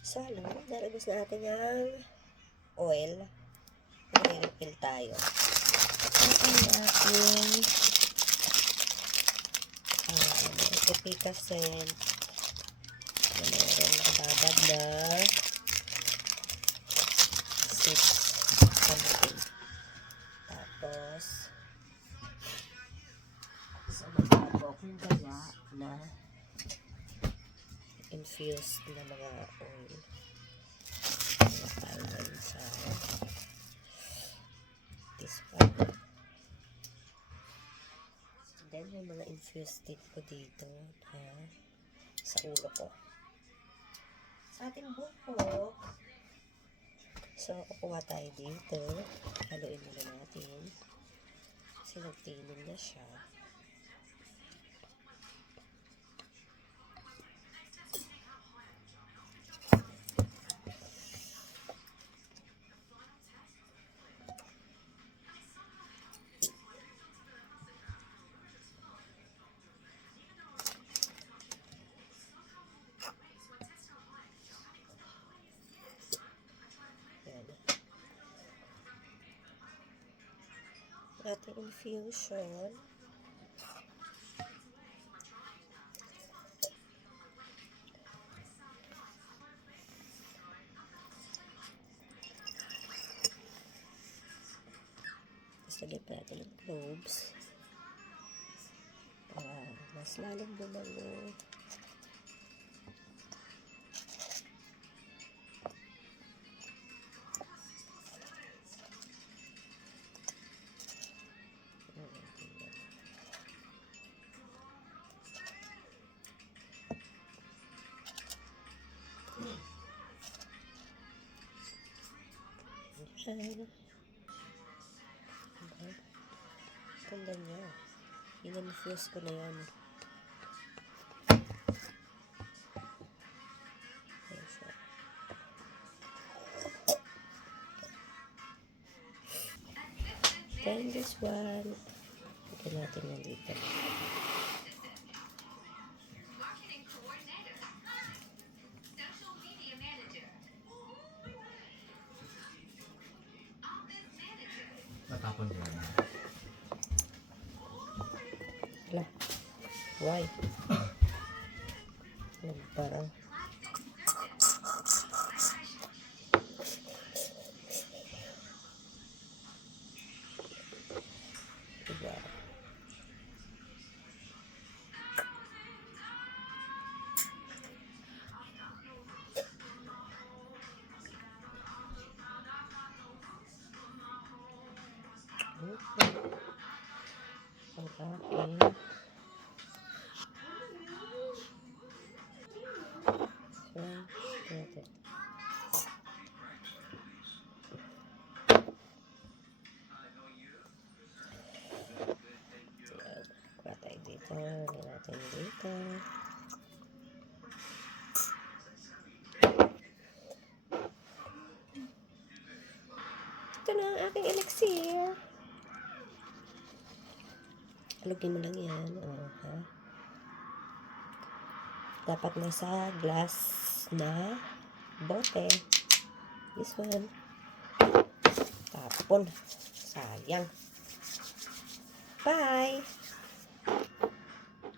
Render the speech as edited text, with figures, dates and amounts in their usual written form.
Salo, nalagos natin ang oil. Mag-refill tayo. Atin natin epicacent. Meron nakababad na 6 something. Tapos sa mabago akong gawa na infused na mga oil. Tayo sa this part. Then may mga infused tip ko dito sa ulo ko. Sa ating buhok. So, kukuha tayo dito. Haluin muna natin. Kasi nagtinig na siya. Ating infusion. Tapos lagyan pa natin ng cloves para mas lalong bumango. Ganda niya. In-infuse ko na yan. Then this one, ito natin yan dito. Natapon ko na. Wala. Why? Parang diba? Ang aking patay dito, natin dito. Ito na ang aking elixir. Halugin mo lang yan. Dapat nasa glass na bote. This one. Tapon. Sayang. Bye!